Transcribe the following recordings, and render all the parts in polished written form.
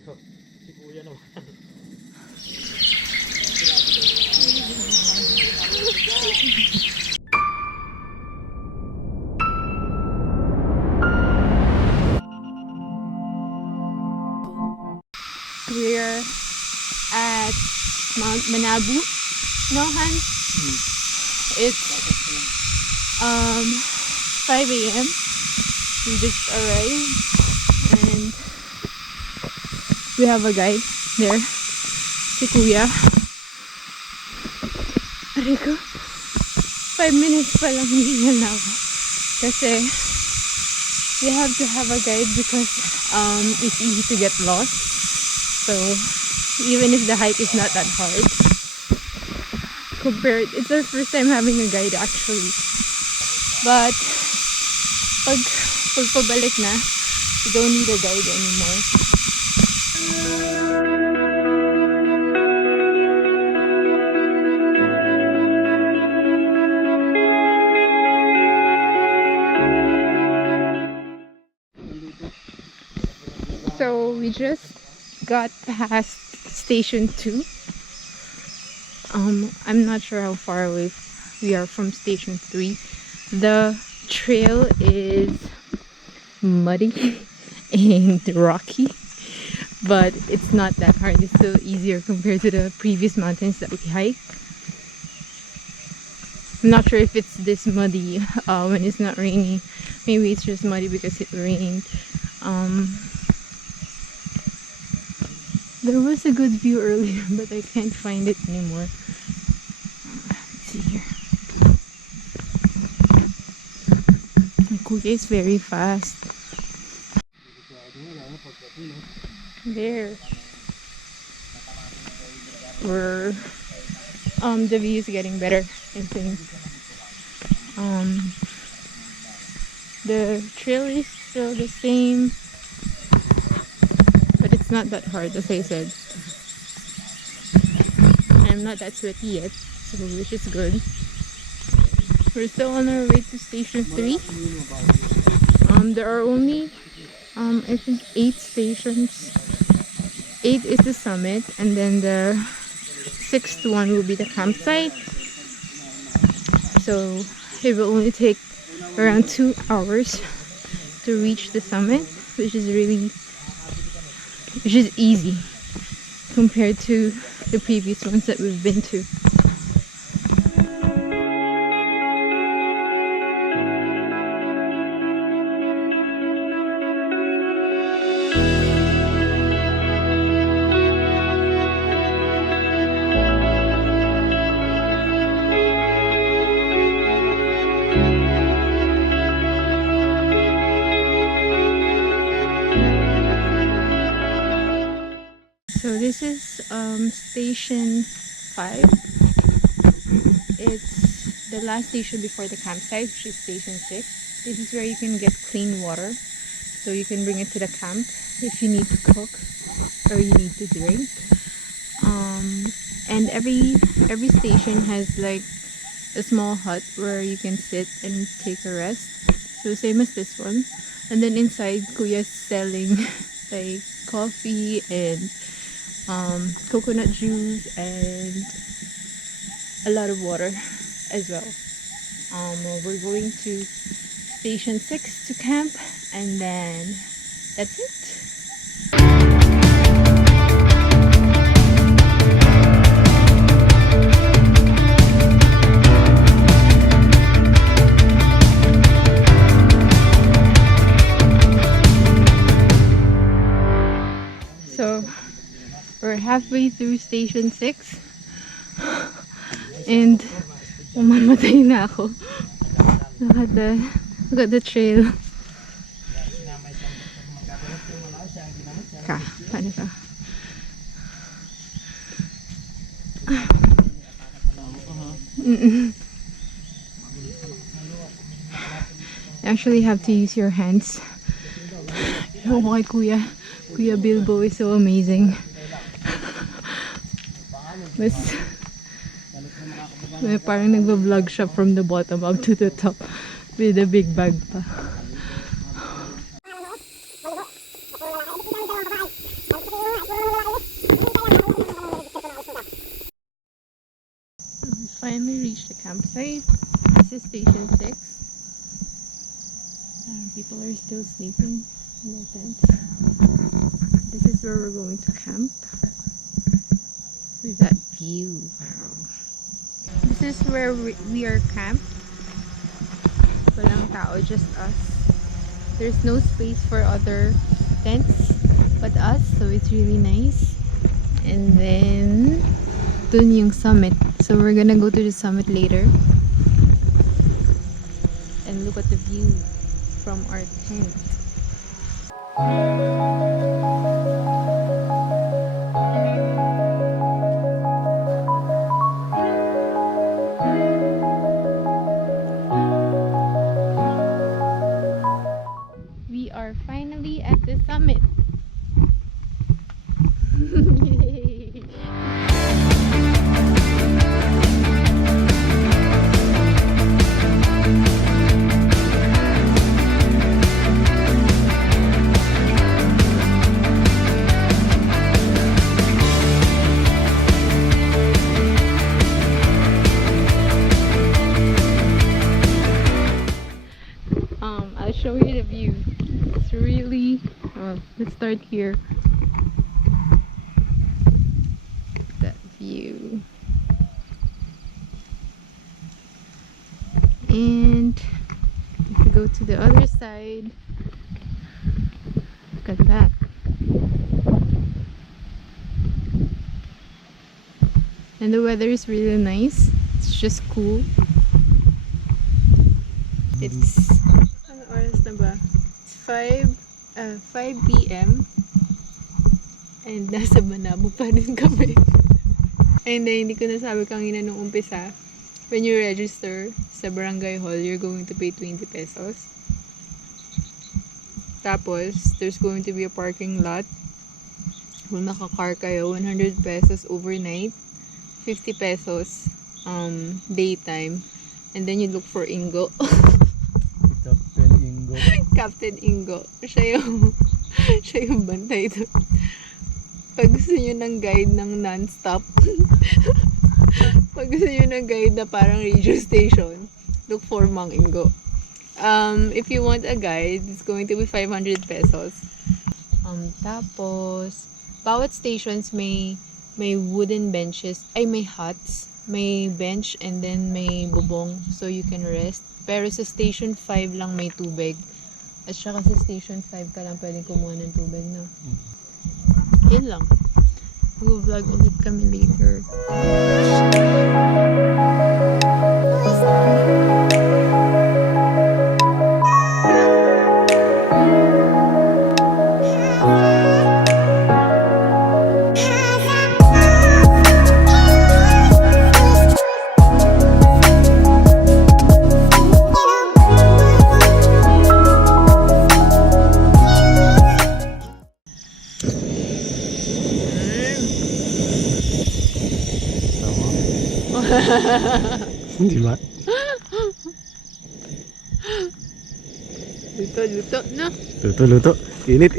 Si Kuya naman. We're at Mount Manabu. No, Hans? It's 5 a.m. We just arrived and we have a guide there. Si Kuya. Ariko, 5 minutes pa lang hindi na ako. Kasi you have to have a guide because it's easy to get lost. So even if the hike is not that hard, it's our first time having a guide actually. But pag pabalik na, you don't need a guide anymore. So we just got past station 2. I'm not sure how far away we are from station 3. The trail is muddy and rocky, but it's not that hard. It's still easier compared to the previous mountains that we hiked. I'm not sure if it's this muddy when it's not rainy. Maybe it's just muddy because it rained. There was a good view earlier, but I can't find it anymore. Let's see here. My Kuya is very fast. There. The view is getting better, I think. The trail is still the same, but it's not that hard, as I said. I'm not that sweaty yet, so which is good. We're still on our way to station 3. There are only I think 8 stations. 8 is the summit, and then the 6th one will be the campsite. So it will only take around 2 hours to reach the summit, which is easy compared to the previous ones that we've been to. So this is station 5. It's the last station before the campsite, which is station 6. This is where you can get clean water, so you can bring it to the camp if you need to cook or you need to drink. And every station has like a small hut where you can sit and take a rest. So same as this one. And then inside, Kuya's selling like coffee and coconut juice and a lot of water as well. We're going to station 6 to camp, and then that's it. So we're halfway through station 6 and mamamatay na ako. Look at the trail. Paano ka? You actually have to use your hands. Oh my Kuya Bilbo is so amazing. Parang nagva-vlog siya from the bottom up to the top with a big bag pa. reached the campsite. This is station 6. People are still sleeping in their tents. This is where we're going to camp with that view. Wow. This is where we are camped. Walang tao, just us. There's no space for other tents but us, so it's really nice. And then dun yung summit. So we're gonna go to the summit later and look at the view from our tent. We are finally at the summit. Yay! I'll show you the view. It's really, let's start here. That view. And if we go to the other side, look at that. And the weather is really nice. It's just cool. It's ano oras na ba? It's 5 p.m. and nasa Manabu pa rin kami. And hindi ko nasabi kanina nung umpisa, when you register sa barangay hall, you're going to pay 20 pesos. Tapos, there's going to be a parking lot. Kung naka-car kayo, 100 pesos overnight, 50 pesos daytime. And then you look for Inggo. Captain Inggo. Captain Inggo. Siya yung bantay doon. Pag gusto nyo ng guide ng non-stop, pag gusto nyo ng guide na parang radio station, look for Mang Inggo. If you want a guide, it's going to be 500 pesos. Tapos, bawat stations may wooden benches, ay may huts, may bench and then may bubong so you can rest. Pero sa station 5 lang may tubig. At saka sa station 5 ka lang pwedeng kumuha ng tubig, no? Yun lang. Mag-vlog ulit kami later. Di ba? Luto na. Luto. Init.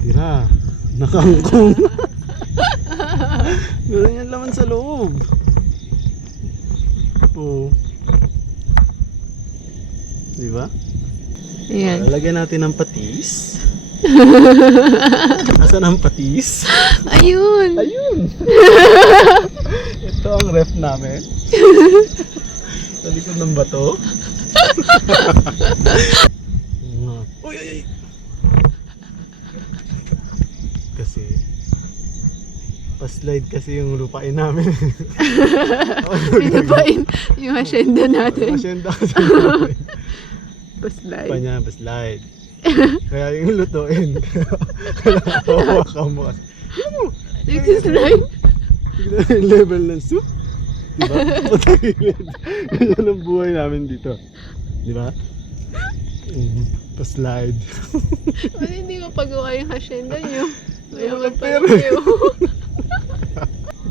Tira. Nakangkong. Meron yan laman sa loob. Oo. Di ba? Ayan. Lalagyan natin ng patis. Asan ang patis? Ayun! Ito ang ref namin. Sa likod ng bato. Uy! Kasi pa-slide kasi yung lupain namin. Pinapain yung hacienda natin. Hacienda kasi namin. Pa-slide. Pa-slide. Kaya yung lutuin. Hawakan mo kasi. Nagsislide. Tignan yung level ng soup. Diba? Patagilid. Ganyan ang buhay namin dito. Diba? Pa-slide. Ano hindi mo pagawa yung hacienda nyo? Wala pera.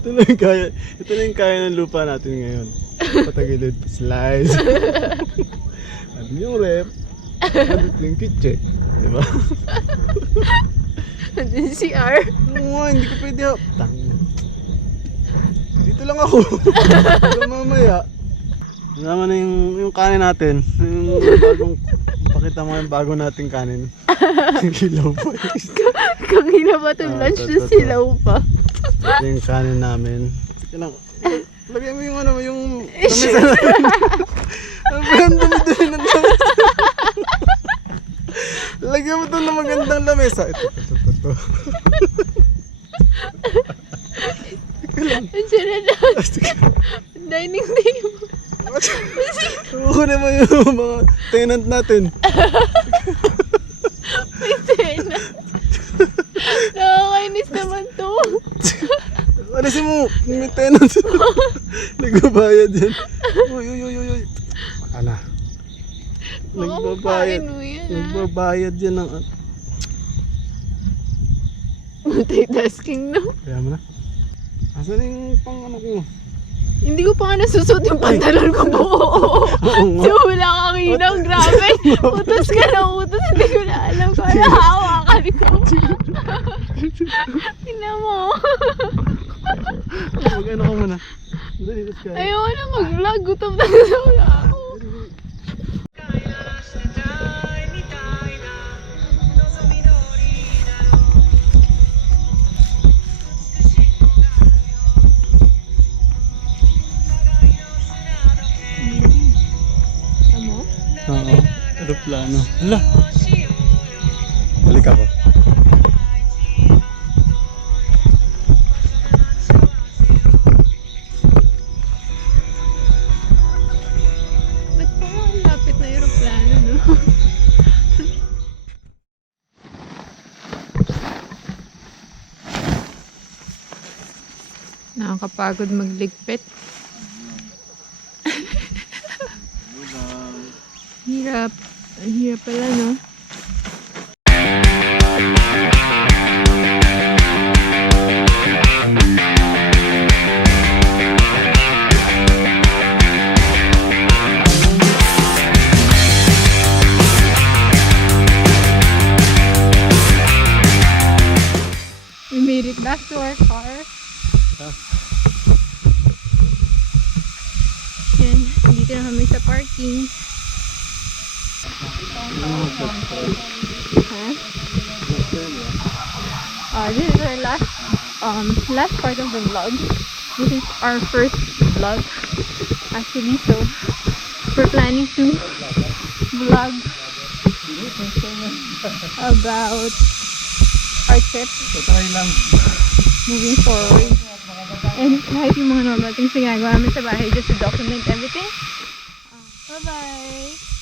Ito na yung kaya ng lupa natin ngayon. Patagilid, pa-slide. Ano yung rep? Ano yung kitchen? Diba? Ano yung CR? Oo, hindi ko pwede. Dito lang ako. Hanggang mamaya. Naman na yung kanin natin. Yung bagong, pakita mo yung bago nating kanin. Hilaw pa. Kanina ba itong lunch na silaw pa? Ito yung kanin namin. Sige lang. Lagay mo yung ano, yung lamesa natin. Ano ba yung dumi-dumi ng lamesa? Lagyan mo ito ng magandang lamesa. Ito. Andiyan na lang. Dining table. Kukunin mo yung mga tenant natin. May tenant. Nakakainis naman to. Alisin mo, may tenant. Nagbabayad yan. Uy. Ana. Nagbabayad. Baka mo yan, ha? Nagbabayad yan ng... Multitasking, no? Kaya mo na. Asan yung pang ano ko? Hindi ko pa nga nasusuot yung pantalon ko buo. So wala kang inaw, grabe. Utos ka na utos, hindi ko na alam kung ano hawakan ko. Tingnan mo. Mag-ano ka muna. Dali, let's go. Ayoko na mag-vlog, gutom na wala ako. Oo, aeroplano. Hala! Balik ako. Ba't pa nga ang lapit na aeroplano, no? Nakakapagod magligpit. Hirap. Ang hirap pala, no? We made it back to our car. Yan. Dito na kami sa parking. This is our last part of the vlog. This is our first vlog actually, so we're planning to vlog about our trip moving forward and kahit yung mga normal things na ginagawa namin sa bahay just to document everything. Bye bye.